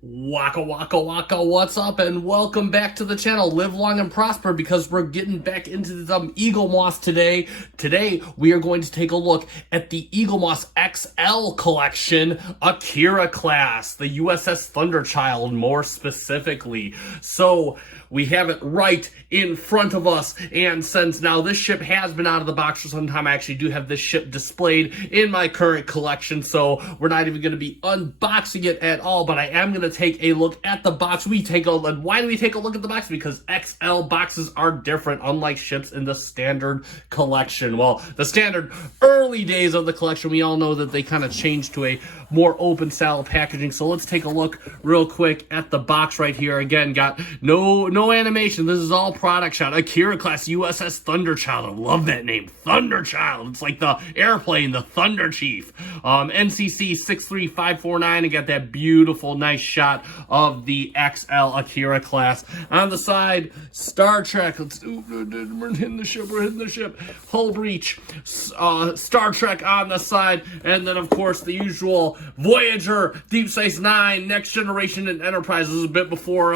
Waka waka waka, what's up, and welcome back to the channel. Live long and prosper, because we're getting back into some Eaglemoss today. Today we are going to take a look at the Eaglemoss XL collection, Akira class, the USS Thunderchild more specifically. So we have it right in front of us, and since now this ship has been out of the box for some time, I actually do have this ship displayed in my current collection, so we're not even going to be unboxing it at all, but I am going to take a look at the box. And why do we take a look at the box? Because XL boxes are different, unlike ships in the standard collection. Well, the standard early days of the collection, we all know that they kind of changed to a more open style packaging. So let's take a look real quick at the box right here. Again, got no animation. This is all product shot. Akira class USS Thunderchild. I love that name, Thunderchild. It's like the airplane, the Thunder Chief. NCC 63549. I got that beautiful, nice shot of the XL Akira class. On the side, Star Trek. We're hitting the ship. Hull breach. Star Trek on the side, and then of course the usual Voyager, Deep Space Nine, Next Generation, and Enterprise. This is a bit before.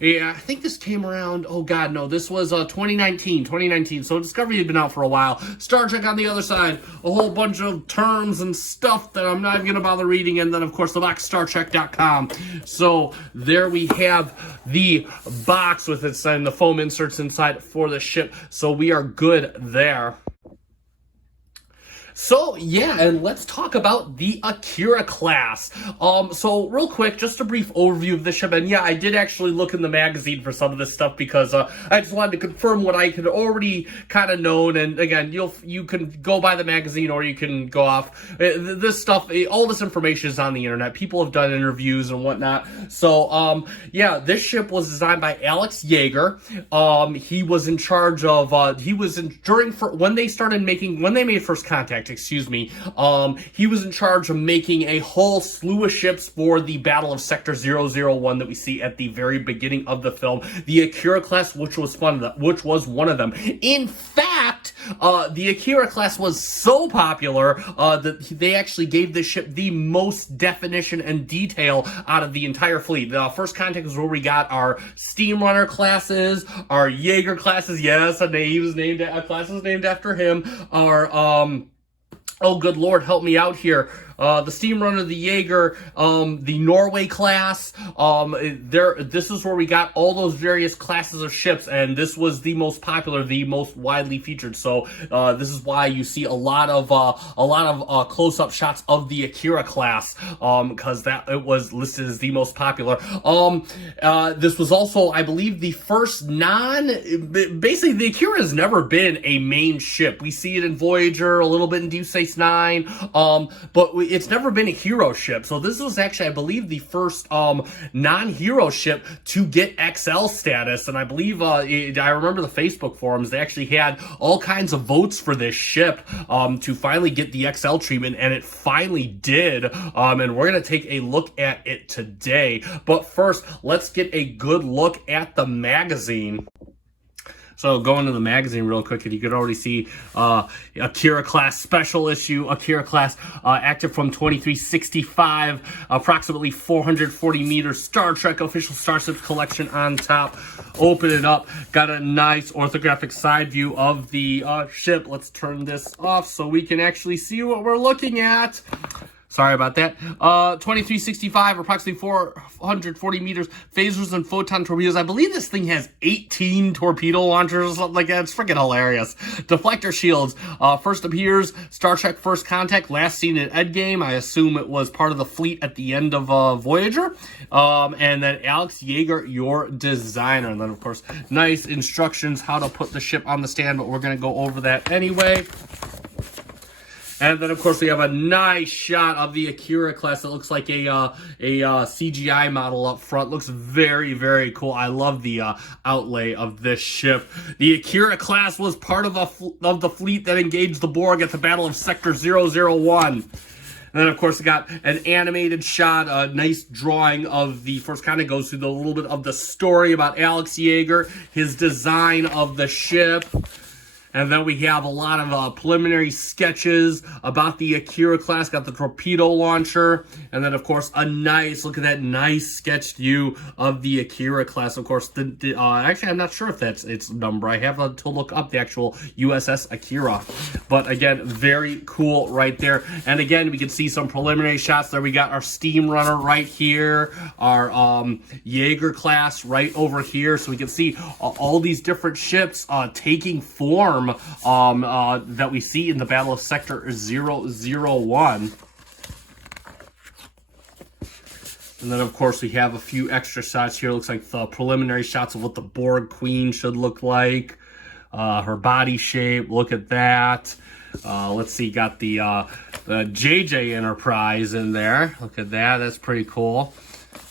Yeah, I think this came around. Oh God, no, this was 2019. So Discovery had been out for a while. Star Trek on the other side, a whole bunch of terms and stuff that I'm not even gonna bother reading, and then of course the box, StarTrek.com. So there we have the box with its and the foam inserts inside for the ship. So we are good there. So yeah, and let's talk about the Akira class. So real quick, just a brief overview of the ship. And yeah, I did actually look in the magazine for some of this stuff, because I just wanted to confirm what I could already kind of known. And again, you can go by the magazine, or you can go off this stuff. All this information is on the internet. People have done interviews and whatnot. So yeah, this ship was designed by Alex Yeager. He was in charge of when they made First Contact. Excuse me. He was in charge of making a whole slew of ships for the Battle of Sector 001 that we see at the very beginning of the film. The Akira class, which was one of them. In fact, the Akira class was so popular that they actually gave this ship the most definition and detail out of the entire fleet. The First Contact is where we got our Steam Runner classes, our Jaeger classes. Yes, a class is named after him. Our oh, good Lord, help me out here. The Steam Runner, the Jaeger, the Norway class. This is where we got all those various classes of ships, and this was the most popular, the most widely featured. So this is why you see a lot of close-up shots of the Akira class, because it was listed as the most popular. This was also, I believe, the first basically the Akira has never been a main ship. We see it in Voyager, a little bit in Deep Space Nine, but it's never been a hero ship. So this was actually, I believe, the first non-hero ship to get XL status. And I believe, I remember the Facebook forums, they actually had all kinds of votes for this ship to finally get the XL treatment, and it finally did. And we're going to take a look at it today. But first, let's get a good look at the magazine. So going to the magazine real quick, and you could already see Akira class special issue, Akira class active from 2365, approximately 440 meters, Star Trek official Starship collection on top. Open it up, got a nice orthographic side view of the ship. Let's turn this off so we can actually see what we're looking at. Sorry about that. 2365, approximately 440 meters, phasers and photon torpedoes. I believe this thing has 18 torpedo launchers or something like that. It's freaking hilarious. Deflector shields. First appears Star Trek First Contact, last seen in Endgame. I assume it was part of the fleet at the end of Voyager. And then Alex Yeager, your designer. And then, of course, nice instructions how to put the ship on the stand, but we're going to go over that anyway. And then, of course, we have a nice shot of the Akira class that looks like a CGI model up front. Looks very, very cool. I love the outlay of this ship. The Akira class was part of the fleet that engaged the Borg at the Battle of Sector 001. And then, of course, we got an animated shot, a nice drawing of the first, kind of goes through a little bit of the story about Alex Yeager, his design of the ship. And then we have a lot of preliminary sketches about the Akira class. Got the torpedo launcher. And then, of course, look at that nice sketched view of the Akira class. Of course, actually, I'm not sure if that's its number. I have to look up the actual USS Akira. But again, very cool right there. And again, we can see some preliminary shots there. We got our steam runner right here. Our Jaeger class right over here. So we can see all these different ships taking form that we see in the Battle of Sector 001. And then, of course, we have a few extra shots here. Looks like the preliminary shots of what the Borg Queen should look like. Her body shape, look at that. Let's see, got the JJ Enterprise in there. Look at that, that's pretty cool.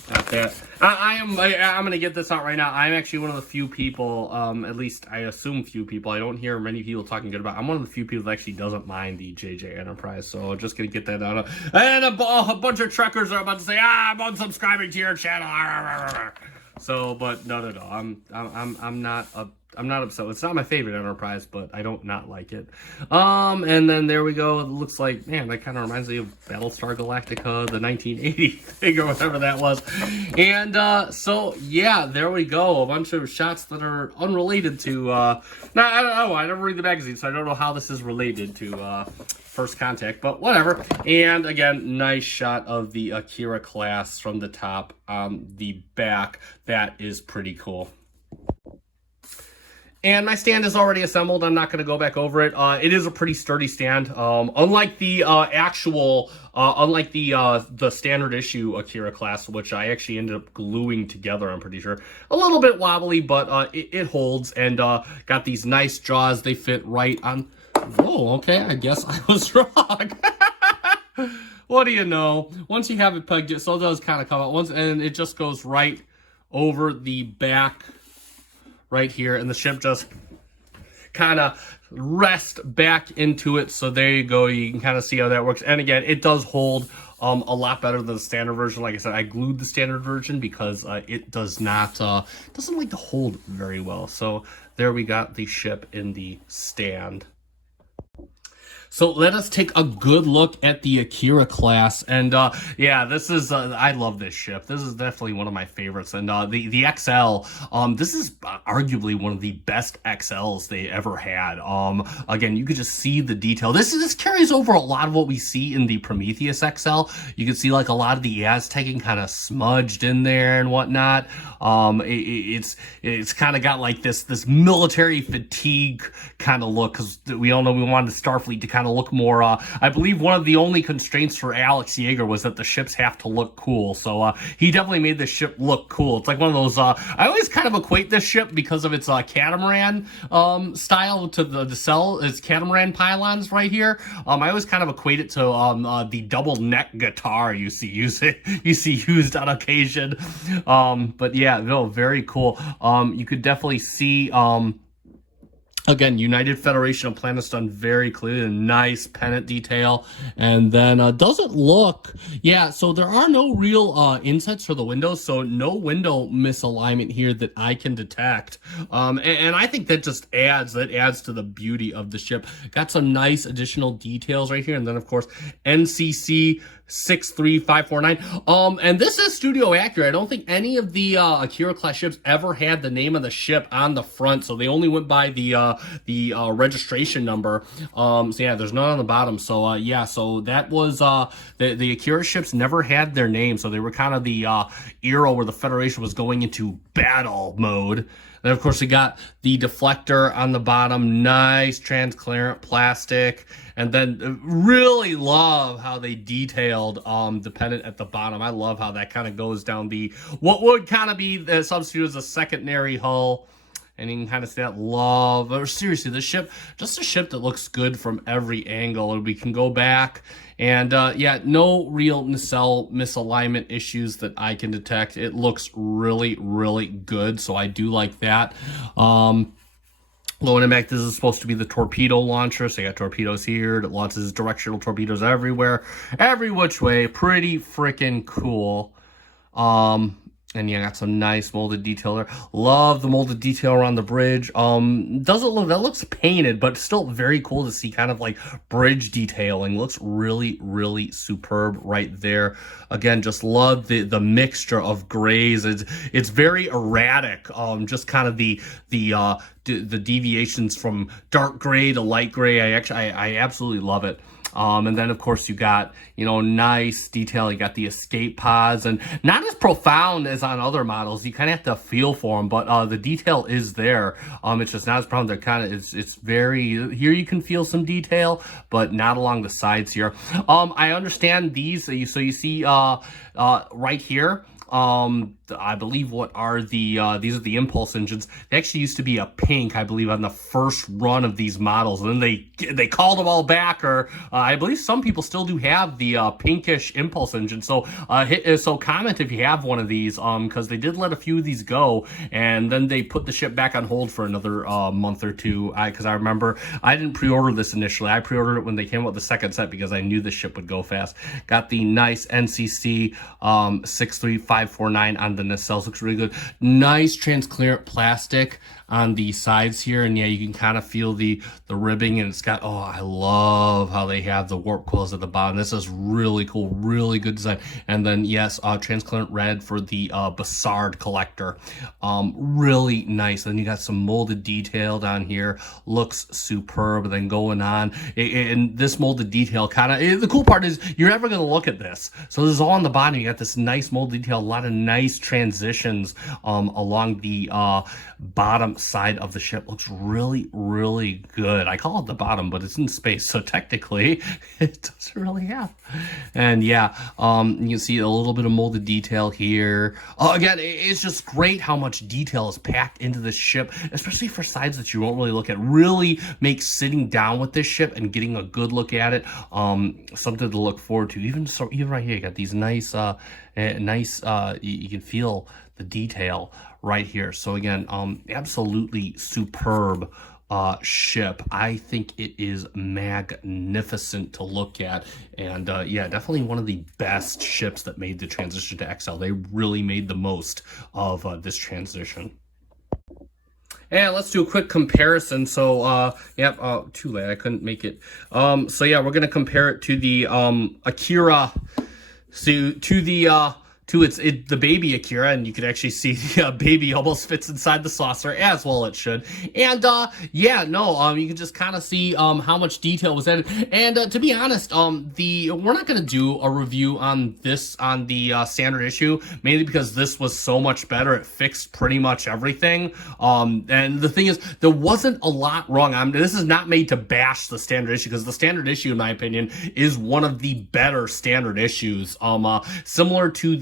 Got that. I'm gonna get this out right now. I'm actually one of the few people, at least I assume few people. I don't hear many people talking good about. I'm one of the few people that actually doesn't mind the JJ Enterprise. So just gonna get that out. And a bunch of truckers are about to say, I'm unsubscribing to your channel. So, but no. I'm not upset. It's not my favorite Enterprise, but I don't not like it. And then there we go. It looks like, man, that kind of reminds me of Battlestar Galactica, the 1980 thing or whatever that was. And so, yeah, there we go. A bunch of shots that are unrelated to, I don't know. I never read the magazine, so I don't know how this is related to First Contact, but whatever. And again, nice shot of the Akira class from the top on the back. That is pretty cool. And my stand is already assembled. I'm not going to go back over it. It is a pretty sturdy stand. Unlike the the standard issue Akira class, which I actually ended up gluing together, I'm pretty sure. A little bit wobbly, but it holds. And got these nice jaws. They fit right on. Whoa, okay, I guess I was wrong. What do you know? Once you have it pegged, it so it does kind of come out once, and it just goes right over the back right here, and the ship just kind of rest back into it. So there you go. You can kind of see how that works. And again, it does hold a lot better than the standard version. Like I said, I glued the standard version because it does not doesn't like to hold very well. So there we got the ship in the stand. So let us take a good look at the Akira class. And yeah, this is, I love this ship. This is definitely one of my favorites. And the XL, this is arguably one of the best XLs they ever had. Again, you could just see the detail. This carries over a lot of what we see in the Prometheus XL. You can see like a lot of the Aztecing kind of smudged in there and whatnot. It's kind of got like this military fatigue kind of look, because we all know we wanted Starfleet to kind of look more, I believe one of the only constraints for Alex Yeager was that the ships have to look cool. So he definitely made the ship look cool. It's like one of those, I always kind of equate this ship because of its catamaran style to the nacelle, its catamaran pylons right here. I always kind of equate it to the double neck guitar you see used on occasion. But yeah, no, very cool. You could definitely see again, United Federation of Planets done very clearly, a nice pennant detail. And then doesn't look, yeah, so there are no real insets for the windows, so no window misalignment here that I can detect. And I think that just adds to the beauty of the ship. Got some nice additional details right here. And then, of course, NCC 63549. And this is studio accurate. I don't think any of the Akira class ships ever had the name of the ship on the front, so they only went by the registration number. So yeah, there's none on the bottom. So yeah, so that was the Akira ships never had their name, so they were kind of the era where the Federation was going into battle mode. Then, of course, we got the deflector on the bottom, nice transparent plastic. And then really love how they detailed the pennant at the bottom. I love how that kind of goes down what would kind of be the substitute as a secondary hull. And you can kind of see that love. Or seriously, the ship, just a ship that looks good from every angle. And we can go back. And yeah, no real nacelle misalignment issues that I can detect. It looks really, really good. So I do like that. Low and back, this is supposed to be the torpedo launcher. So you got torpedoes here. It launches directional torpedoes everywhere. Every which way. Pretty freaking cool. And yeah, got some nice molded detail there. Love the molded detail around the bridge. Doesn't look, that looks painted, but still very cool to see kind of like bridge detailing. Looks really, really superb right there. Again, just love the mixture of grays. It's very erratic. Just kind of the deviations from dark gray to light gray. I absolutely love it. And then of course you got, you know, nice detail. You got the escape pods, and not as profound as on other models. You kind of have to feel for them, but the detail is there. It's just not as profound. They're kind of, it's very, here you can feel some detail, but not along the sides here. I understand these, so you see right here. I believe what are the, these are the impulse engines. They actually used to be a pink, I believe, on the first run of these models. And then they called them all back, or I believe some people still do have the pinkish impulse engine. So so comment if you have one of these, because they did let a few of these go, and then they put the ship back on hold for another month or two. Because I remember I didn't pre-order this initially. I pre-ordered it when they came out with the second set because I knew the ship would go fast. Got the nice NCC 63549 on the nacelles. Looks really good. Nice transparent plastic on the sides here, and yeah, you can kind of feel the ribbing, and it's got, oh, I love how they have the warp quills at the bottom. This is really cool, really good design. And then yes, transparent red for the Bassard collector. Really nice. Then you got some molded detail down here, looks superb. And then going on, and this molded detail kind of, the cool part is you're never going to look at this, so this is all on the bottom. You got this nice molded detail, a lot of nice transitions along the bottom side of the ship. Looks really, really good. I call it the bottom, but it's in space, so technically it doesn't really have. And yeah, you can see a little bit of molded detail here. Again, it's just great how much detail is packed into this ship, especially for sides that you won't really look at. Really makes sitting down with this ship and getting a good look at it something to look forward to. Even right here, you got these nice you can feel the detail right here. So again, absolutely superb ship. I think it is magnificent to look at, and yeah, definitely one of the best ships that made the transition to XL. They really made the most of this transition. And let's do a quick comparison. So, yep, too late, I couldn't make it. So yeah, we're gonna compare it to the Akira, the baby Akira, and you can actually see the baby almost fits inside the saucer, as well it should. And yeah, no, you can just kind of see how much detail was added. And to be honest, we're not gonna do a review on this on the standard issue, mainly because this was so much better. It fixed pretty much everything. And the thing is, there wasn't a lot wrong. This is not made to bash the standard issue, because the standard issue, in my opinion, is one of the better standard issues. Similar to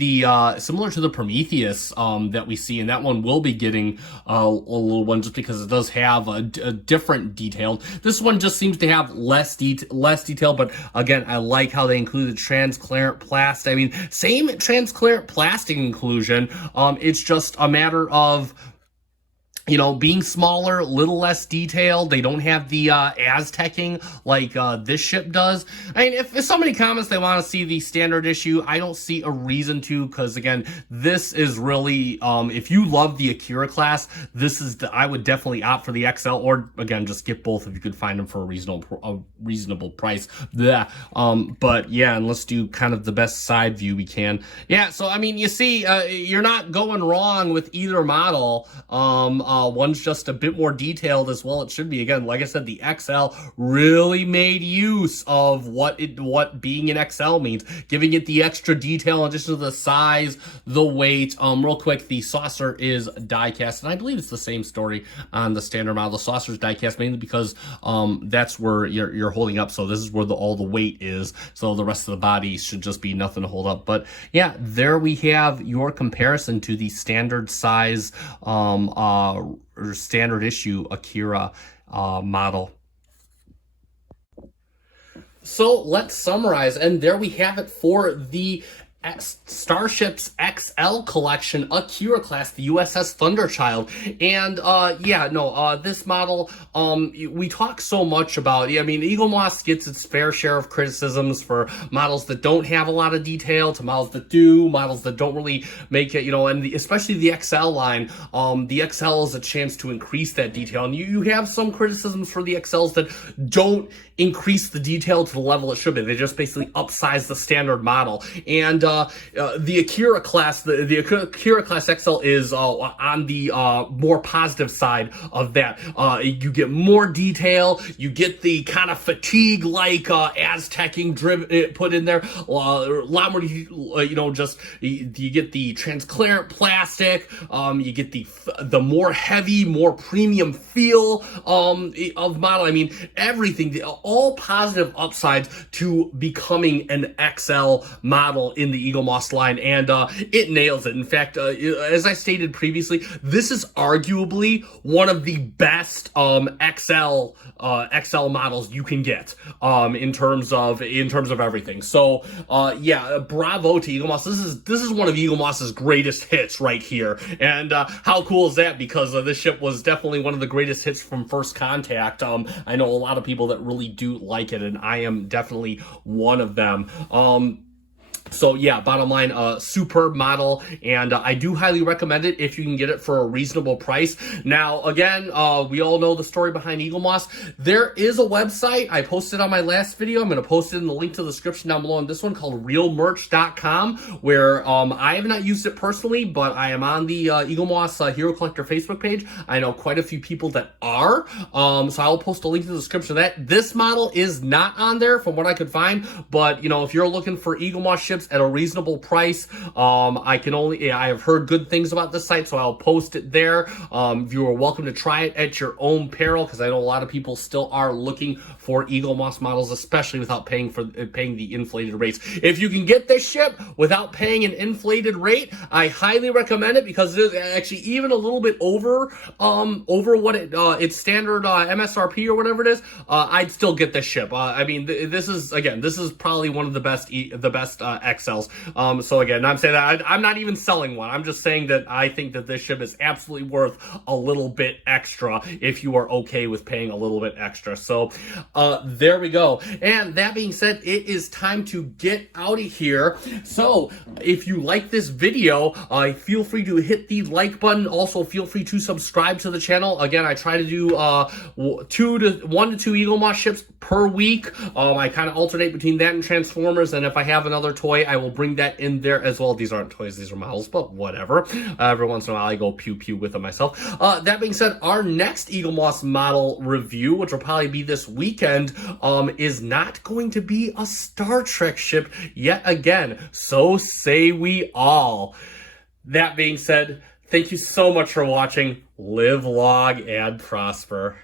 the Prometheus that we see, and that one will be getting a little one just because it does have a different detail. This one just seems to have less detail, but again, I like how they included transparent plastic. I mean, same transparent plastic inclusion. It's just a matter of, you know, being smaller, a little less detailed. They don't have the Aztecing like this ship does. I mean, if somebody comments they want to see the standard issue, I don't see a reason to, because again, this is really, if you love the Akira class, this is I would definitely opt for the XL, or again, just get both if you could find them for a reasonable price. Yeah. But yeah, and let's do kind of the best side view we can. Yeah, so I mean, you see, you're not going wrong with either model. One's just a bit more detailed, as well it should be. Again, like I said, the XL really made use of what being an XL means, giving it the extra detail in addition to the size, the weight. Real quick, the saucer is die cast, and I believe it's the same story on the standard model. The saucer is die cast mainly because that's where you're holding up, so this is where all the weight is, so the rest of the body should just be nothing to hold up. But yeah, there we have your comparison to the standard size or standard issue Akira model. So let's summarize, and there we have it for the Starships XL collection, Akira class, the USS Thunderchild. And this model, we talk so much about, I mean, Eaglemoss gets its fair share of criticisms for models that don't have a lot of detail, to models that do, models that don't really make it, and especially the XL line. The XL is a chance to increase that detail, and you have some criticisms for the XLs that don't increase the detail to the level it should be. They just basically upsize the standard model. And the Akira class, the Akira class XL is on the more positive side of that. You get more detail, you get the kind of fatigue-like Aztecing driven put in there, a lot more, you get the transparent plastic, you get the more heavy, more premium feel of model. I mean, everything, all positive upsides to becoming an XL model in the Eaglemoss line, and it nails it. In fact, as I stated previously, this is arguably one of the best XL models you can get in terms of everything. So bravo to Eaglemoss. This is one of Eaglemoss's greatest hits right here, and how cool is that? Because this ship was definitely one of the greatest hits from First Contact. I know a lot of people that really do like it, and I am definitely one of them. So yeah, bottom line, superb model, and I do highly recommend it if you can get it for a reasonable price. Now, again, we all know the story behind Eaglemoss. There is a website I posted on my last video. I'm going to post it in the link to the description down below on this one, called realmerch.com, where I have not used it personally, but I am on the Eaglemoss Hero Collector Facebook page. I know quite a few people that are, so I'll post a link to the description of that. This model is not on there from what I could find, but if you're looking for Eaglemoss ships at a reasonable price, I have heard good things about this site, so I'll post it there. You are welcome to try it at your own peril, because I know a lot of people still are looking for Eaglemoss models, especially without paying the inflated rates. If you can get this ship without paying an inflated rate, I highly recommend it, because it is actually even a little bit over what its standard MSRP or whatever it is. I'd still get this ship. I mean, this is probably one of the best XLs. So again, I'm saying that I'm not even selling one. I'm just saying that I think that this ship is absolutely worth a little bit extra if you are okay with paying a little bit extra. So there we go. And that being said, it is time to get out of here. So if you like this video, feel free to hit the like button. Also, feel free to subscribe to the channel. Again, I try to do 1 to 2 Eaglemoss ships per week. I kind of alternate between that and Transformers, and if I have another toy, I will bring that in there as well. These aren't toys, these are models, but whatever. Every once in a while, I go pew-pew with them myself. That being said, our next Eaglemoss model review, which will probably be this weekend, is not going to be a Star Trek ship yet again. So say we all. That being said, thank you so much for watching. Live long and prosper.